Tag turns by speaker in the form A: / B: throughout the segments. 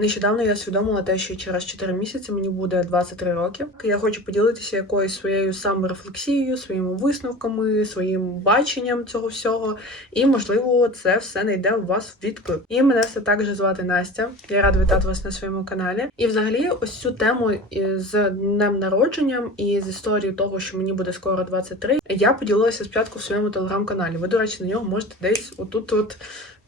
A: Нещодавно я усвідомила те, що через 4 місяці мені буде 23 роки. Я хочу поділитися якоюсь своєю саморефлексією, своїми висновками, своїм баченням цього всього. І, можливо, це все не йде у вас в відклик. І мене все так же звати Настя. Я рада вітати вас на своєму каналі. І взагалі, ось цю тему з днем народженням і з історією того, що мені буде скоро 23, я поділилася спочатку в своєму телеграм-каналі. Ви, до речі, на нього можете десь отут от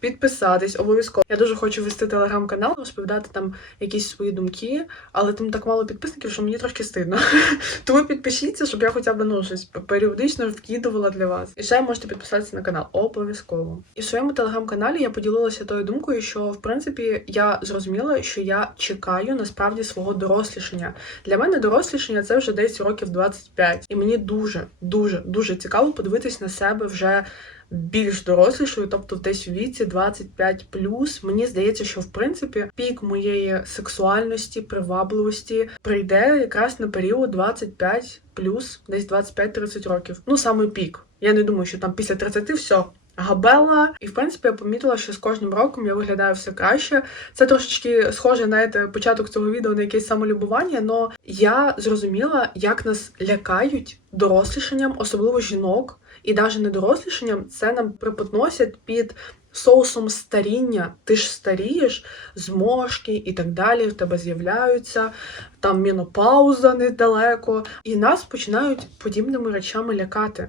A: підписатись обов'язково. Я дуже хочу вести телеграм-канал, розповідати там якісь свої думки, але там так мало підписників, що мені трошки стидно. Тому підпишіться, щоб я хоча б ну щось періодично вкидувала для вас. І ще можете підписатися на канал обов'язково. І в своєму телеграм-каналі я поділилася тою думкою, що в принципі я зрозуміла, що я чекаю насправді свого дорослішання. Для мене дорослішання це вже десь років 25. І мені дуже, дуже, дуже цікаво подивитись на себе вже більш дорослішою, тобто десь у віці 25 Мені здається, що в принципі пік моєї сексуальності, привабливості прийде якраз на період 25 десь 25-30 років. Ну саме пік. Я не думаю, що там після 30 все. Габела, і в принципі я помітила, що з кожним роком я виглядаю все краще. Це трошечки схоже знаєте, початок цього відео на якесь самолюбування, але я зрозуміла, як нас лякають дорослішанням, особливо жінок, і навіть недорослішенням це нам преподносять під соусом старіння. Ти ж старієш, зморшки і так далі. В тебе з'являються там менопауза недалеко, і нас починають подібними речами лякати.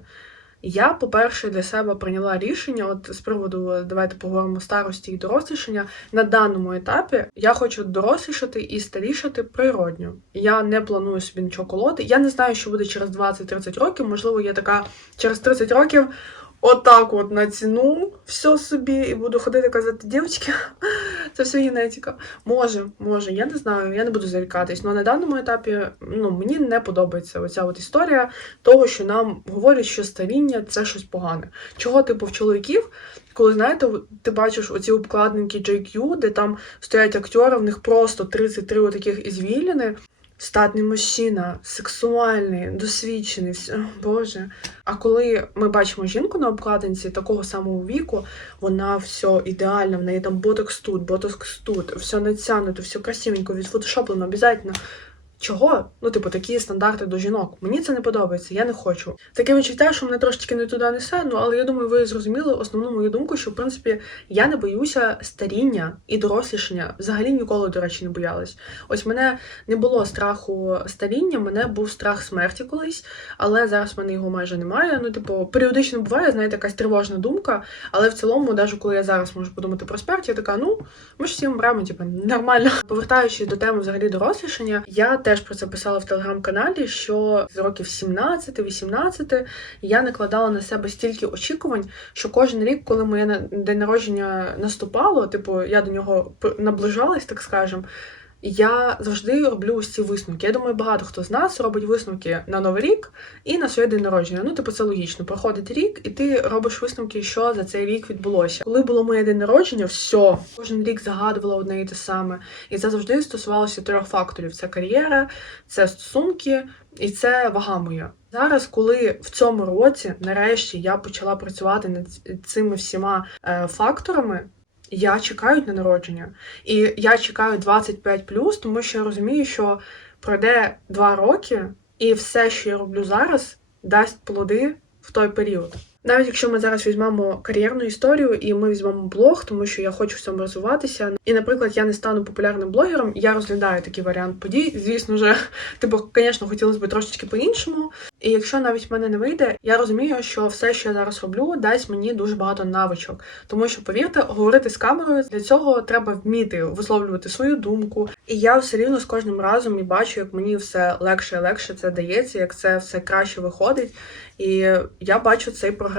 A: Я, по-перше, для себе прийняла рішення, от з приводу давайте поговоримо старості і дорослішання. На даному етапі я хочу дорослішати і старішати природньо. Я не планую собі нічого колоти. Я не знаю, що буде через 20-30 років. Можливо, я така через 30 років отак от на ціну все собі і буду ходити казати, дівчатки, це все генетика. Може, може, я не знаю, я не буду зарікатись. Але на даному етапі ну, мені не подобається оця от історія того, що нам говорять, що старіння це щось погане. Чого, типу, в чоловіків, коли знаєте, ти бачиш оці обкладинки JQ, де там стоять актери, в них просто 33 таких ізвіліни, статний мужчина, сексуальний, досвідчений, все, Боже. А коли ми бачимо жінку на обкладинці такого самого віку, вона все ідеальна, в неї там ботокс тут, ботокс тут, все натягнуто, все красивенько, відфотошоплено, обов'язково. Чого? Ну, типу, такі стандарти до жінок. Мені це не подобається, я не хочу. Таке відчуття, що мене трошечки не туди несе, ну але я думаю, ви зрозуміли основну мою думку, що в принципі я не боюся старіння і дорослішання. Взагалі ніколи, до речі, не боялась. Ось мене не було страху старіння, мене був страх смерті колись, але зараз в мене його майже немає. Ну, типу, періодично буває, знаєте, якась тривожна думка, але в цілому, навіть коли я зараз можу подумати про смерть, я така, ну ми ж всі вмремо, типу, нормально. Повертаючись до теми взагалі дорослішання, я теж про це писала в телеграм-каналі, що з років 17-18 я накладала на себе стільки очікувань, що кожен рік, коли моє день народження наступало, типу я до нього наближалась, так скажем. Я завжди роблю ці висновки. Я думаю, багато хто з нас робить висновки на новий рік і на своє день народження. Ну, типу, це логічно. Проходить рік, і ти робиш висновки, що за цей рік відбулося. Коли було моє день народження, все кожен рік загадувала одне і те саме. І це завжди стосувалося трьох факторів: це кар'єра, це стосунки і це вага моя. Зараз, коли в цьому році, нарешті, я почала працювати над цими всіма е, факторами я чекаю на народження. І я чекаю 25 тому що я розумію, що пройде 2 роки, і все, що я роблю зараз, дасть плоди в той період. Навіть якщо ми зараз візьмемо кар'єрну історію і ми візьмемо блог, тому що я хочу в цьому розвиватися. І, наприклад, я не стану популярним блогером, я розглядаю такий варіант подій. Звісно ж, типу, звісно, хотілося б трошечки по-іншому. І якщо навіть в мене не вийде, я розумію, що все, що я зараз роблю, дасть мені дуже багато навичок. Тому що, повірте, говорити з камерою для цього треба вміти висловлювати свою думку. І я все рівно з кожним разом і бачу, як мені все легше і легше це дається, як це все краще виходить. І я бачу цей прогрес.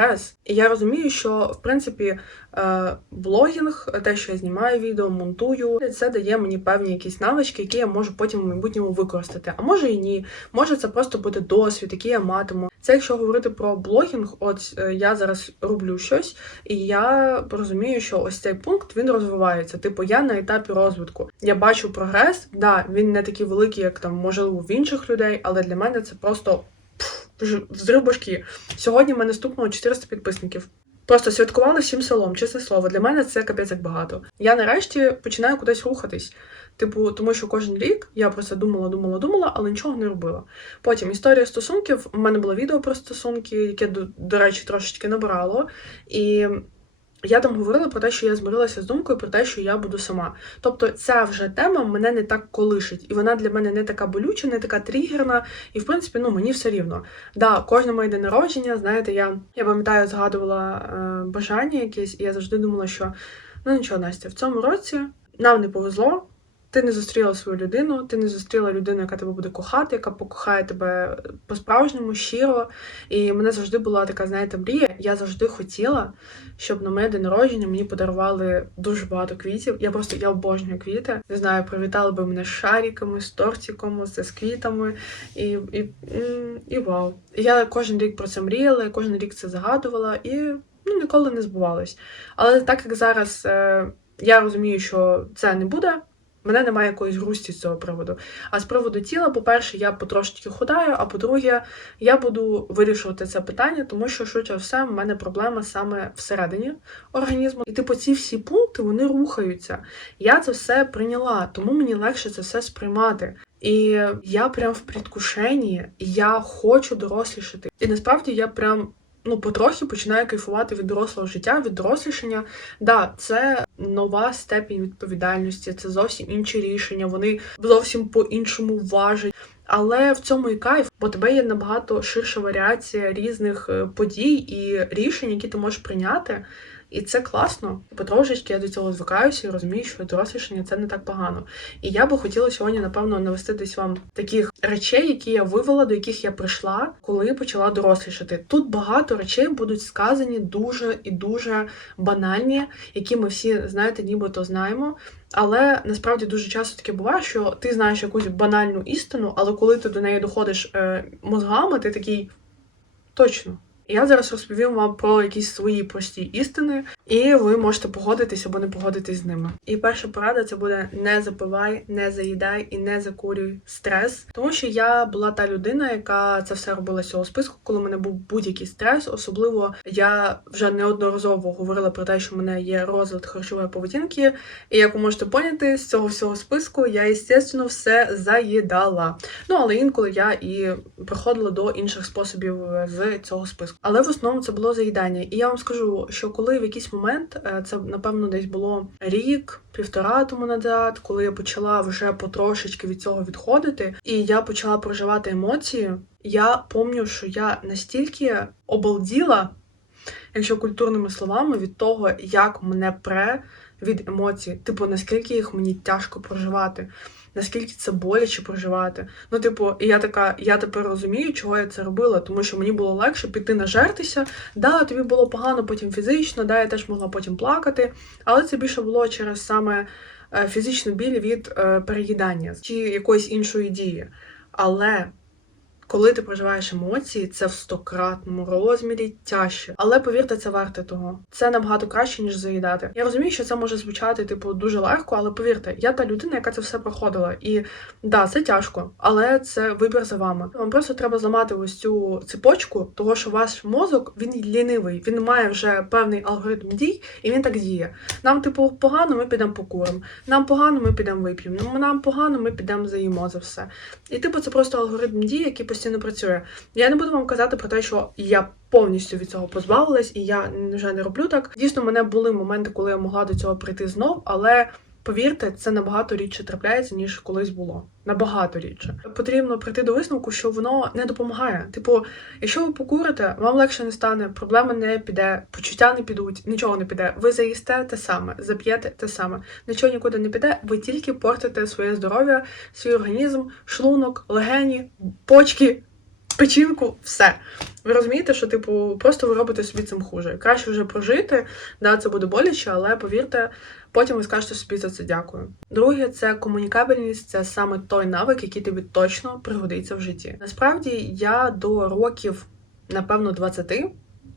A: І я розумію, що в принципі е, блогінг, те, що я знімаю відео, монтую, це дає мені певні якісь навички, які я можу потім в майбутньому використати. А може і ні. Може це просто буде досвід, який я матиму. Це якщо говорити про блогінг, от е, я зараз роблю щось, і я розумію, що ось цей пункт він розвивається. Типу, я на етапі розвитку. Я бачу прогрес, да, він не такий великий, як там можливо в інших людей, але для мене це просто взрив башки. Сьогодні в мене стукнуло 400 підписників. Просто святкували всім селом, чесне слово. Для мене це капець як багато. Я нарешті починаю кудись рухатись. Типу, тому що кожен рік я про це думала, думала, думала, але нічого не робила. Потім історія стосунків. У мене було відео про стосунки, яке, до, до речі, трошечки набрало. І я там говорила про те, що я змирилася з думкою про те, що я буду сама. Тобто, ця вже тема мене не так колишить, і вона для мене не така болюча, не така тригерна. І в принципі, ну мені все рівно. Да, кожне моє день народження, знаєте, я я пам'ятаю, згадувала е, бажання якесь, і я завжди думала, що ну нічого, Настя, в цьому році нам не повезло. Ти не зустріла свою людину, ти не зустріла людину, яка тебе буде кохати, яка покохає тебе по-справжньому, щиро. І мене завжди була така, знаєте, мрія. Я завжди хотіла, щоб на моє день народження мені подарували дуже багато квітів. Я просто я обожнюю квіти. Не знаю, привітали би мене з шариками, з тортиком, з квітами. І і, і, і вау. Я кожен рік про це мріяла, кожен рік це загадувала, і ну, ніколи не збувалось. Але так як зараз е, я розумію, що це не буде. Мене немає якоїсь грусті з цього приводу. А з приводу тіла, по-перше, я потрошки худаю, а по-друге, я буду вирішувати це питання, тому що, швидше все, в мене проблема саме всередині організму. І типу, ці всі пункти вони рухаються. Я це все прийняла, тому мені легше це все сприймати. І я прям в предвкушенні, я хочу дорослішати. І насправді я прям ну, потрохи починаю кайфувати від дорослого життя, від дорослішання. Да, це нова степінь відповідальності, це зовсім інші рішення, вони зовсім по-іншому важать. Але в цьому і кайф, бо тебе є набагато ширша варіація різних е, подій і рішень, які ти можеш прийняти. І це класно. Потрошечки я до цього звикаюся і розумію, що дорослішання це не так погано. І я би хотіла сьогодні, напевно, навести десь вам таких речей, які я вивела, до яких я прийшла, коли почала дорослішати. Тут багато речей будуть сказані дуже і дуже банальні, які ми всі знаєте, нібито знаємо. Але насправді дуже часто таке буває, що ти знаєш якусь банальну істину, але коли ти до неї доходиш е, мозгами, ти такий точно. Я зараз розповім вам про якісь свої прості істини, і ви можете погодитись або не погодитись з ними. І перша порада це буде не запивай, не заїдай і не закурюй стрес. Тому що я була та людина, яка це все робила з цього списку, коли в мене був будь-який стрес. Особливо я вже неодноразово говорила про те, що в мене є розлад харчової поведінки. І як ви можете поняти, з цього всього списку я, звісно, все заїдала. Ну але інколи я і приходила до інших способів з цього списку. Але в основному це було заїдання. І я вам скажу, що коли в якийсь момент, е, це напевно десь було рік, півтора тому назад, коли я почала вже потрошечки від цього відходити, і я почала проживати емоції, я пам'ятаю, що я настільки обалділа, якщо культурними словами, від того, як мене пре від емоцій, типу наскільки їх мені тяжко проживати наскільки це боляче проживати. Ну, типу, і я така, я тепер розумію, чого я це робила, тому що мені було легше піти нажертися. Да, тобі було погано потім фізично, да, я теж могла потім плакати, але це більше було через саме е, фізичну біль від е, переїдання чи якоїсь іншої дії. Але коли ти проживаєш емоції, це в стократному розмірі тяжче. Але повірте, це варте того. Це набагато краще, ніж заїдати. Я розумію, що це може звучати, типу, дуже легко, але повірте, я та людина, яка це все проходила. І да, це тяжко, але це вибір за вами. Вам просто треба зламати ось цю цепочку, того що ваш мозок він лінивий, він має вже певний алгоритм дій, і він так діє. Нам, типу, погано, ми підемо покуримо. Нам погано, ми підемо вип'ємо. Нам погано, ми підемо заїмо за все. І типу, це просто алгоритм дій, який постійно працює. Я не буду вам казати про те, що я повністю від цього позбавилась, і я вже не роблю так. Дійсно, в мене були моменти, коли я могла до цього прийти знов, але. Повірте, це набагато рідше трапляється, ніж колись було. Набагато рідше. Потрібно прийти до висновку, що воно не допомагає. Типу, якщо ви покурите, вам легше не стане, проблеми не піде, почуття не підуть, нічого не піде. Ви заїсте те саме, зап'єте те саме, нічого нікуди не піде. Ви тільки портите своє здоров'я, свій організм, шлунок, легені, почки. Печінку, все. Ви розумієте, що, типу, просто ви робите собі цим хуже. Краще вже прожити, да, це буде боляче, але повірте, потім ви скажете собі за це дякую. Друге, це комунікабельність, це саме той навик, який тобі точно пригодиться в житті. Насправді, я до років, напевно, 20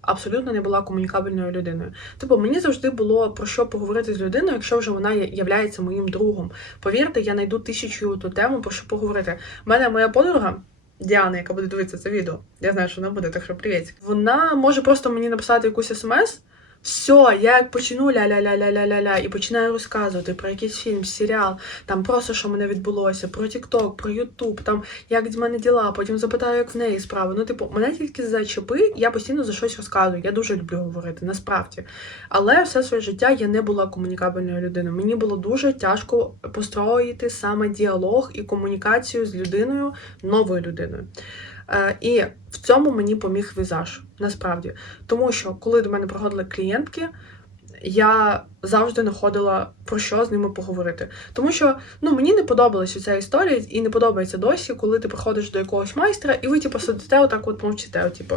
A: абсолютно не була комунікабельною людиною. Типу, мені завжди було про що поговорити з людиною, якщо вже вона є моїм другом. Повірте, я знайду тисячу ту тему, про що поговорити. У мене моя подруга. Діана, яка буде дивитися це відео, я знаю, що вона буде, так що привіт. Вона може просто мені написати якусь смс, Все, я як почну ля-ля-ля-ля-ля-ля-ля і починаю розказувати про якийсь фільм, серіал, там просто що мене відбулося, про TikTok, про YouTube, там як з мене діла, потім запитаю, як в неї справи. Ну, типу, мене тільки зачепи, я постійно за щось розказую. Я дуже люблю говорити, насправді. Але все своє життя я не була комунікабельною людиною. Мені було дуже тяжко построїти саме діалог і комунікацію з людиною, новою людиною. Е, І в цьому мені поміг візаж, насправді. Тому що коли до мене приходили клієнтки, я завжди знаходила про що з ними поговорити. Тому що ну мені не подобалася ця історія, і не подобається досі, коли ти приходиш до якогось майстра, і ви типу, сидите отак, от мовчите, типу.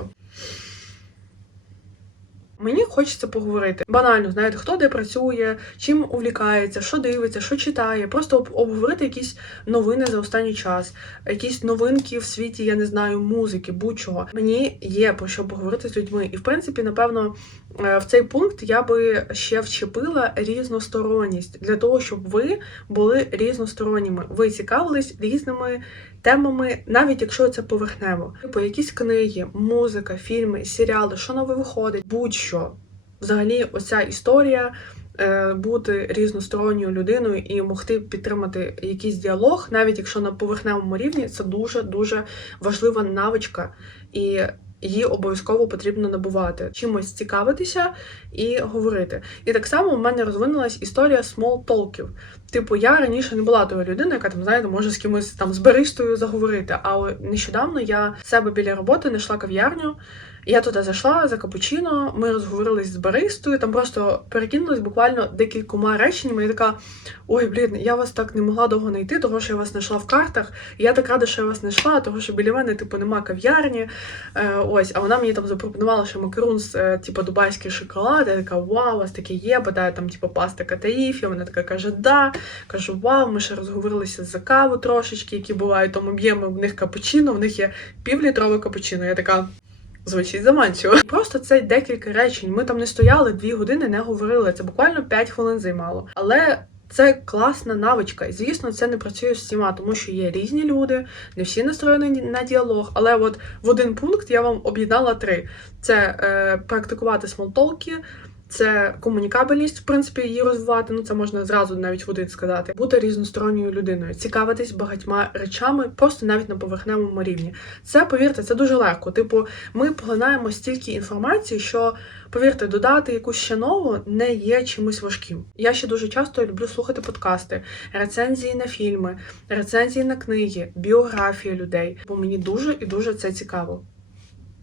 A: Мені хочеться поговорити. Банально, знаєте, хто де працює, чим увлікається, що дивиться, що читає. Просто обговорити якісь новини за останній час, якісь новинки в світі, я не знаю, музики, будь-чого. Мені є про що поговорити з людьми. І в принципі, напевно, е, в цей пункт я би ще вчепила різносторонність для того, щоб ви були різносторонніми. Ви цікавились різними темами, навіть якщо це поверхнево. Типу якісь книги, музика, фільми, серіали, що нове виходить, будь-що. Взагалі, оця історія. е, Бути різносторонньою людиною і могти підтримати якийсь діалог, навіть якщо на поверхневому рівні, це дуже дуже важлива навичка, і її обов'язково потрібно набувати, чимось цікавитися і говорити. І так само в мене розвинулась історія смол-толків. Типу, я раніше не була тою людиною, яка там, знаєте, може з кимось там з баристою заговорити. Але нещодавно я себе біля роботи знайшла кав'ярню. Я туди зайшла за капучино, ми розговорились з баристою, там просто перекинулись буквально декількома реченнями. І така: ой, блін, я вас так не могла довго знайти, того що я вас знайшла в картах. Я так рада, що я вас знайшла, того що біля мене, типу, нема кав'ярні. Е, ось, а вона мені там запропонувала, що макарун з е, типу, дубайський шоколад. Я така, вау, у вас таке є, бадає там, типу, паста катаїф. І вона така каже, да. Кажу, вау, ми ще розговорилися за каву трошечки, які бувають, тому б'ємо в них капучино, в них є півлітрове капучино. Я така. Звучить заманчиво. Просто це декілька речень. Ми там не стояли дві години, не говорили. Це буквально 5 хвилин займало. Але це класна навичка. І звісно, це не працює з всіма, тому що є різні люди, не всі настроєні на діалог. Але от в один пункт я вам об'єднала три: це е, практикувати смолтолки. Це комунікабельність, в принципі, її розвивати. Ну це можна зразу навіть в один сказати. Бути різносторонньою людиною, цікавитись багатьма речами, просто навіть на поверхневому рівні. Це повірте, це дуже легко. Типу, ми поглинаємо стільки інформації, що повірте, додати якусь ще нову не є чимось важким. Я ще дуже часто люблю слухати подкасти, рецензії на фільми, рецензії на книги, біографії людей, бо мені дуже і дуже це цікаво.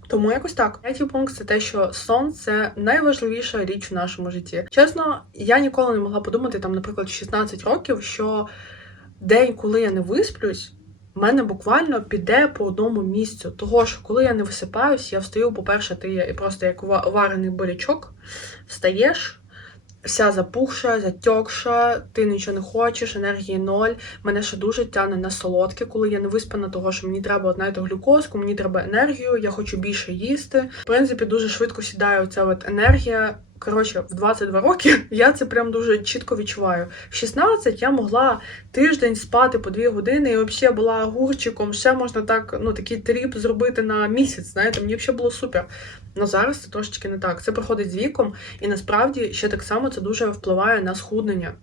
A: Тому якось так. Третій пункт це те, що сон це найважливіша річ в нашому житті. Чесно, я ніколи не могла подумати, там, наприклад, в 16 років, що день, коли я не висплюсь, в мене буквально піде по одному місцю. Того що коли я не висипаюсь, я встаю, по-перше, ти просто як варений бурячок, встаєш. Вся запухша, затьокша, ти нічого не хочеш, енергії ноль. Мене ще дуже тягне на солодке, коли я не виспана, того що мені треба знаєте, глюкозку, мені треба енергію, я хочу більше їсти. В принципі, дуже швидко сідає оця от енергія. Коротше, в 22 роки я це прям дуже чітко відчуваю. В 16 я могла тиждень спати по 2 години і взагалі була огурчиком. Ще можна так, ну такий тріп зробити на місяць. Знаєте, мені взагалі було супер. Ну зараз це трошечки не так. Це приходить з віком, і насправді ще так само це дуже впливає на схуднення.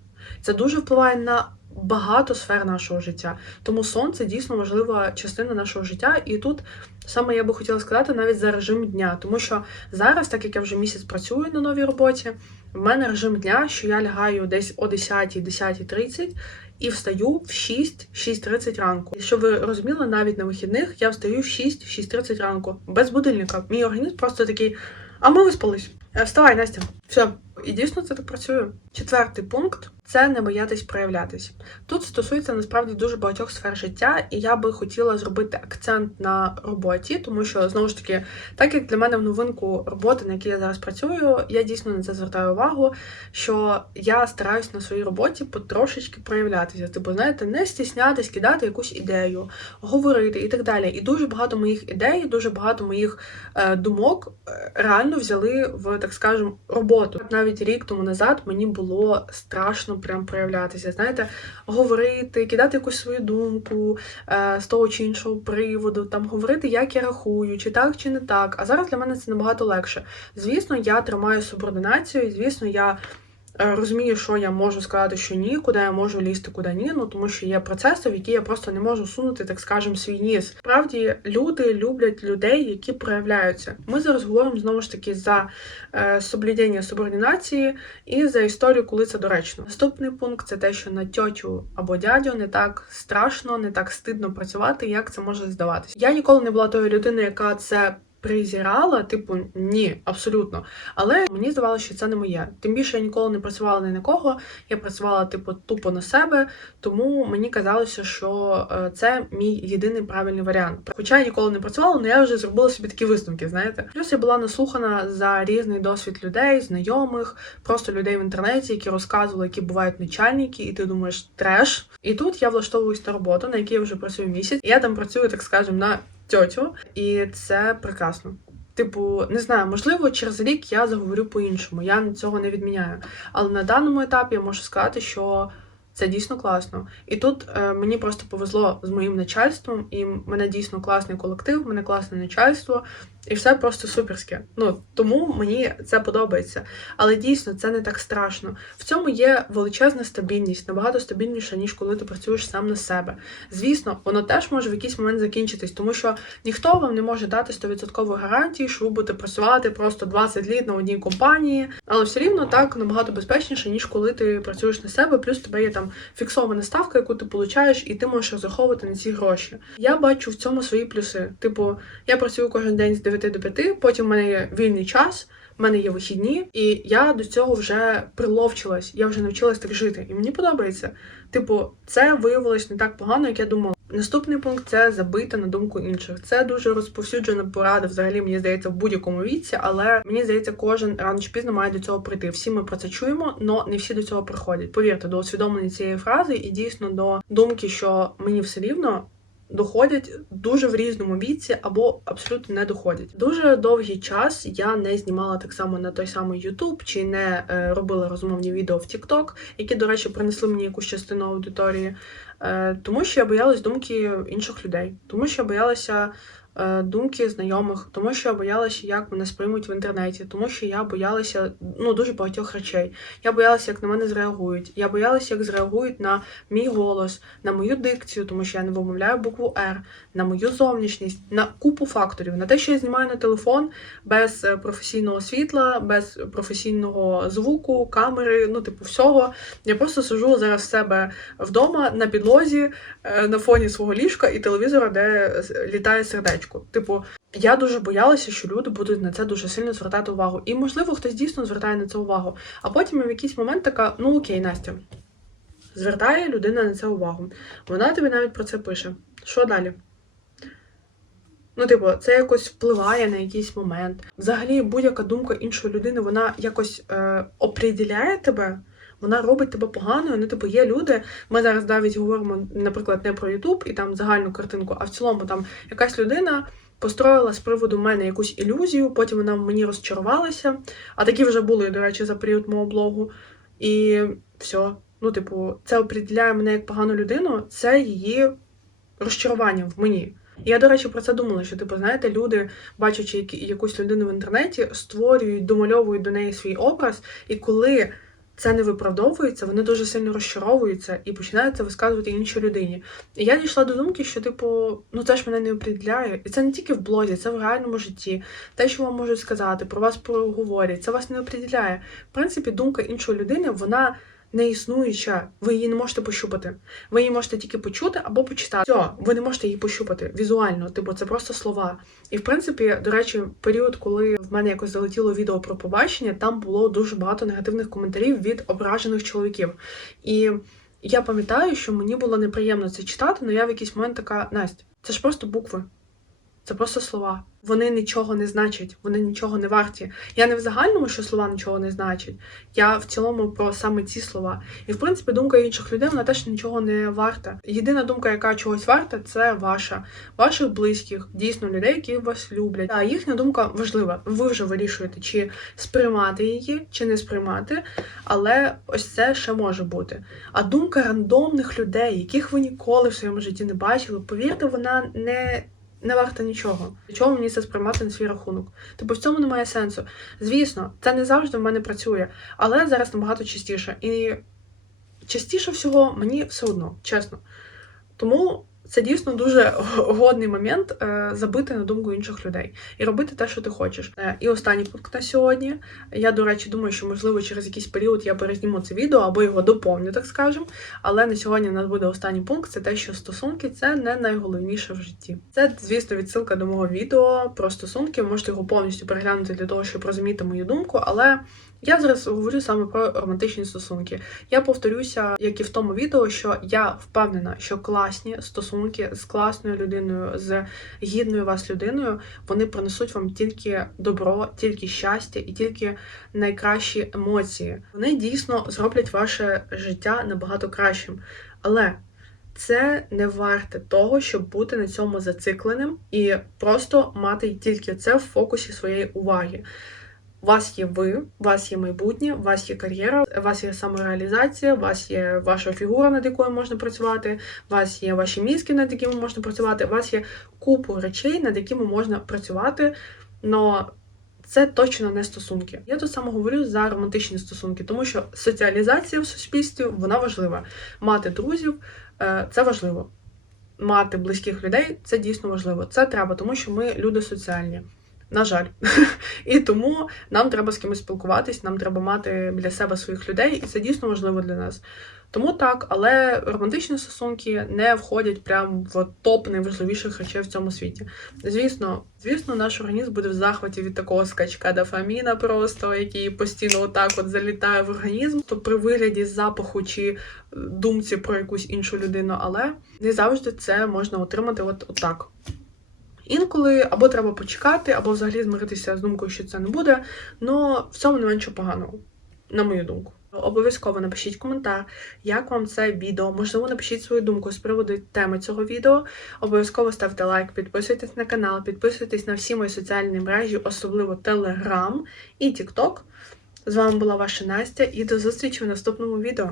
A: Це дуже впливає на багато сфер нашого життя. Тому сон це дійсно важлива частина нашого життя. І тут саме я би хотіла сказати навіть за режим дня, тому що зараз, так як я вже місяць працюю на новій роботі, в мене режим дня, що я лягаю десь о 10 10.30 і встаю в 6-6.30 ранку. Щоб ви розуміли, навіть на вихідних я встаю в 6-6.30 ранку без будильника. Мій організм просто такий. А ми виспались. Е, Вставай, Настя. Все. І дійсно це так працює. Четвертий пункт це не боятись проявлятись. Тут стосується насправді дуже багатьох сфер життя, і я би хотіла зробити акцент на роботі, тому що знову ж таки, так як для мене в новинку роботи, на якій я зараз працюю, я дійсно на це звертаю увагу, що я стараюсь на своїй роботі потрошечки проявлятися. Типу, знаєте, не стіснятись, кидати якусь ідею, говорити і так далі. І дуже багато моїх ідей, дуже багато моїх е, думок е, реально взяли в, так скажемо, роботу. Навіть рік тому назад мені було страшно страшно прям проявлятися. Знаєте, говорити, кидати якусь свою думку е, з того чи іншого приводу, там говорити, як я рахую, чи так, чи не так. А зараз для мене це набагато легше. Звісно, я тримаю субординацію, і звісно, я. Е, Розумію, що я можу сказати, що ні, куди я можу лізти, куди ні. Ну тому що є процеси, в які я просто не можу сунути, так скажем, свій ніс. Справді люди люблять людей, які проявляються. Ми зараз говоримо знову ж таки за е, соблюдення субординації і за історію, коли це доречно. Наступний пункт це те, що на тьотю або дядю не так страшно, не так стидно працювати, як це може здаватися. Я ніколи не була тою людиною, яка це. Презирала, типу, ні, абсолютно. Але мені здавалося, що це не моє. Тим більше я ніколи не працювала ні на кого. Я працювала, типу, тупо на себе, тому мені казалося, що е, це мій єдиний правильний варіант. Хоча я ніколи не працювала, але я вже зробила собі такі висновки, знаєте. Плюс я була наслухана за різний досвід людей, знайомих, просто людей в інтернеті, які розказували, які бувають начальники, і ти думаєш треш. І тут я влаштовуюсь на роботу, на якій я вже працюю місяць. Я там працюю, так скажемо, на тьотю, і це прекрасно. Типу, не знаю, можливо, через рік я заговорю по-іншому. Я цього не відміняю. Але на даному етапі я можу сказати, що це дійсно класно. І тут е, мені просто повезло з моїм начальством, і мене дійсно класний колектив, в мене класне начальство, і все просто суперське. Ну тому мені це подобається. Але дійсно це не так страшно. В цьому є величезна стабільність, набагато стабільніша, ніж коли ти працюєш сам на себе. Звісно, воно теж може в якийсь момент закінчитись, тому що ніхто вам не може дати 100% гарантії, що ви будете працювати просто 20 літ на одній компанії, але все рівно так набагато безпечніше, ніж коли ти працюєш на себе, плюс тебе є там фіксована ставка, яку ти получаєш, і ти можеш розраховувати на ці гроші. Я бачу в цьому свої плюси. Типу, я працюю кожен день з 9 до 5, потім в мене є вільний час. в мене є вихідні, і я до цього вже приловчилась, я вже навчилась так жити, і мені подобається. Типу, це виявилось не так погано, як я думала. Наступний пункт це забити на думку інших. Це дуже розповсюджена порада, взагалі мені здається, в будь-якому віці, але мені здається, кожен рано чи пізно має до цього прийти. Всі ми про це чуємо, але не всі до цього приходять. Повірте, до усвідомлення цієї фрази і дійсно до думки, що мені все рівно. Доходять дуже в різному віці або абсолютно не доходять. Дуже довгий час я не знімала так само на той самий YouTube чи не е, робила розмовні відео в TikTok, які, до речі, принесли мені якусь частину аудиторії, е, тому що я боялась думки інших людей, тому що я боялася думки знайомих, тому що я боялася, як мене сприймуть в інтернеті, тому що я боялася ну дуже багатьох речей. Я боялася, як на мене зреагують. Я боялася, як зреагують на мій голос, на мою дикцію, тому що я не вимовляю букву Р, на мою зовнішність, на купу факторів, на те, що я знімаю на телефон без е, професійного світла, без професійного звуку, камери, ну типу всього. Я просто сижу зараз в себе вдома на підлозі е, на фоні свого ліжка і телевізора, де е, літає сердечко. Типу, я дуже боялася, що люди будуть на це дуже сильно звертати увагу. І, можливо, хтось дійсно звертає на це увагу. А потім в якийсь момент така: ну окей, Настя, звертає людина на це увагу. Вона тобі навіть про це пише. Що далі? Ну, типу, це якось впливає на якийсь момент. Взагалі, будь-яка думка іншої людини, вона якось е, оприділяє тебе. Вона робить тебе поганою. Ну, типу, є люди. Ми зараз навіть говоримо, наприклад, не про Ютуб і там загальну картинку, а в цілому там якась людина построїла з приводу мене якусь ілюзію, потім вона мені розчарувалася. А такі вже були, до речі, за період мого блогу. І все. Ну, типу, це оприділяє мене як погану людину, це її розчарування в мені. І я, до речі, про це думала, що, типу, знаєте, люди, бачачи якусь людину в інтернеті, створюють, домальовують до неї свій образ, і коли це не виправдовується, вони дуже сильно розчаровуються і починають це висказувати іншій людині. І я дійшла до думки, що, типу, ну це ж мене не определяє. І це не тільки в блозі, це в реальному житті. Те, що вам можуть сказати, про вас проговорять, це вас не определяє. В принципі, думка іншої людини, вона не існуюча. Ви її не можете пощупати. Ви її можете тільки почути або почитати. Все, ви не можете її пощупати візуально, типу, це просто слова. І в принципі, до речі, період, коли в мене якось залетіло відео про побачення, там було дуже багато негативних коментарів від ображених чоловіків. І я пам'ятаю, що мені було неприємно це читати, але я в якийсь момент така, Настя, це ж просто букви. Це просто слова. Вони нічого не значать, вони нічого не варті. Я не в загальному, що слова нічого не значать. Я в цілому про саме ці слова. І в принципі, думка інших людей вона теж нічого не варта. Єдина думка, яка чогось варта, це ваша, ваших близьких, дійсно людей, які вас люблять. А їхня думка важлива. Ви вже вирішуєте, чи сприймати її, чи не сприймати. Але ось це ще може бути. А думка рандомних людей, яких ви ніколи в своєму житті не бачили, повірте, вона не. Не варта нічого. Для чого мені це сприймати на свій рахунок? Тобто в цьому немає сенсу. Звісно, це не завжди в мене працює, але зараз набагато частіше. І частіше всього мені все одно, чесно. Тому це дійсно дуже годний момент е, забити на думку інших людей і робити те, що ти хочеш. Е, і останній пункт на сьогодні. Я, до речі, думаю, що можливо через якийсь період я перезніму це відео або його доповню, так скажемо. Але на сьогодні у нас буде останній пункт: це те, що стосунки це не найголовніше в житті. Це, звісно, відсилка до мого відео про стосунки. Ви Можете його повністю переглянути для того, щоб розуміти мою думку, але. Я зараз говорю саме про романтичні стосунки. Я повторюся, як і в тому відео, що я впевнена, що класні стосунки з класною людиною, з гідною вас людиною, вони принесуть вам тільки добро, тільки щастя і тільки найкращі емоції. Вони дійсно зроблять ваше життя набагато кращим. Але це не варте того, щоб бути на цьому зацикленим і просто мати тільки це в фокусі своєї уваги. У вас є ви, у вас є майбутнє, у вас є кар'єра, у вас є самореалізація, у вас є ваша фігура, над якою можна працювати, у вас є ваші мізки, над якими можна працювати, у вас є купу речей, над якими можна працювати. Но це точно не стосунки. Я тут саме говорю за романтичні стосунки, тому що соціалізація в суспільстві вона важлива. Мати друзів е, це важливо. Мати близьких людей це дійсно важливо. Це треба, тому що ми люди соціальні. На жаль, і тому нам треба з кимось спілкуватись, нам треба мати біля себе своїх людей, і це дійсно важливо для нас. Тому так, але романтичні стосунки не входять прямо в топ найважливіших речей в цьому світі. Звісно, звісно, наш організм буде в захваті від такого скачка дофаміна, просто який постійно отак от залітає в організм, то при вигляді запаху чи думці про якусь іншу людину, але не завжди це можна отримати от отак. Інколи або треба почекати, або взагалі змиритися з думкою, що це не буде. Но в цьому не менше поганого, на мою думку. Обов'язково напишіть коментар, як вам це відео. Можливо, напишіть свою думку з приводу теми цього відео. Обов'язково ставте лайк, підписуйтесь на канал, підписуйтесь на всі мої соціальні мережі, особливо Telegram і TikTok. З вами була ваша Настя, і до зустрічі в наступному відео.